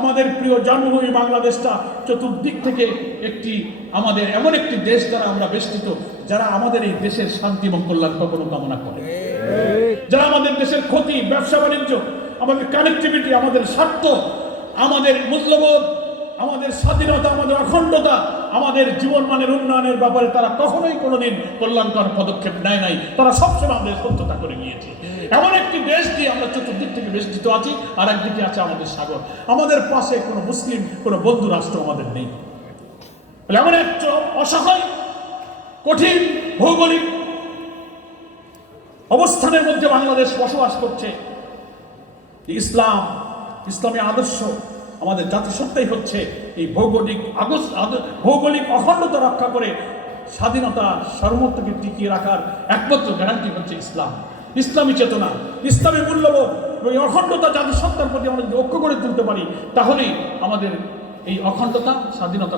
আমাদের প্রিয় জন্মভূমি বাংলাদেশটা চতুর্দিক থেকে একটি আমাদের এমন একটি দেশ দ্বারা আমরা বেষ্টিত, যারা আমাদের এই দেশের শান্তি এবং কল্যাণ কখনো কামনা করে, যারা আমাদের দেশের ক্ষতি, ব্যবসা বাণিজ্য, আমাদের কানেক্টিভিটি, আমাদের স্বার্থ, আমাদের মূল্যবোধ, আমাদের স্বাধীনতা, আমাদের অখণ্ডতা, আমাদের জীবনমানের উন্নয়নের ব্যাপারে তারা কখনোই কোনোদিন কল্যাণকর পদক্ষেপ নেয় নাই। তারা সবসময় আমাদের সত্যতা করে নিয়েছে। এমন একটি দেশ দিয়ে আমরা চতুর্দিক থেকে বেষ্টিত আছি, আর একদিকে আছে আমাদের সাগর। আমাদের পাশে কোনো মুসলিম, কোনো বন্ধু রাষ্ট্র আমাদের নেই। এমন একটা অসহায়, কঠিন ভৌগোলিক অবস্থানের মধ্যে বাংলাদেশ বসবাস করছে। ইসলামী আদর্শ, আমাদের জাতিসত্তাই হচ্ছে এই ভৌগোলিক অখণ্ডতা রক্ষা করে স্বাধীনতা সার্বভৌমত্বকে টিকিয়ে রাখার একমাত্র গ্যারান্টি হচ্ছে ইসলাম, ইসলামী চেতনা, ইসলামী মূল্যবোধ এবং অখণ্ডতা জাতিসত্তার প্রতি আমরা যদি ঐক্য করে তুলতে পারি, তাহলেই আমাদের এই অখণ্ডতা, স্বাধীনতা